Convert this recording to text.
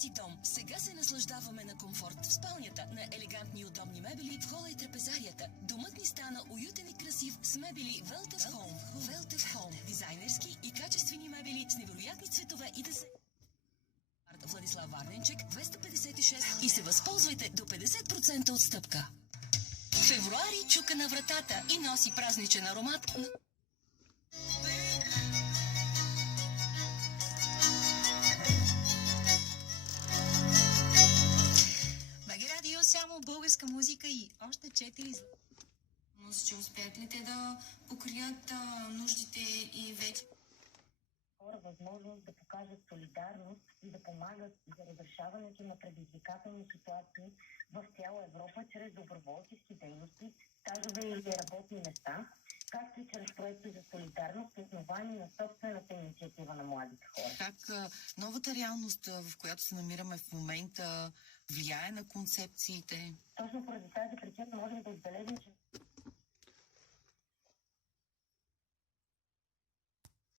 си дом. Сега се наслаждаваме на комфорт в спалнята, на елегантни и удобни мебели в хола и трапезарията. Домът ни стана уютен и красив с мебели Weltef Home. Weltef Home. Дизайнерски и качествени мебели с невероятни цветове и дизайн. Владислав Варненчек, 256 и се възползвайте до 50% отстъпка. Февруари чука на вратата и носи празничен аромат на... БГ Радио, само българска музика и още 4... Ще успеят ли те да покрият нуждите и вече? Хора възможност да покажат солидарност и да помагат за разрешаването на предизвикателни ситуации в цяла Европа чрез доброволчески дейности, стажове или работни места, както и чрез проекти за солидарност, основани на собствената инициатива на младите хора. Как новата реалност, в която се намираме в момента, влияе на концепциите? Точно поради тази причина можем да отбележим, че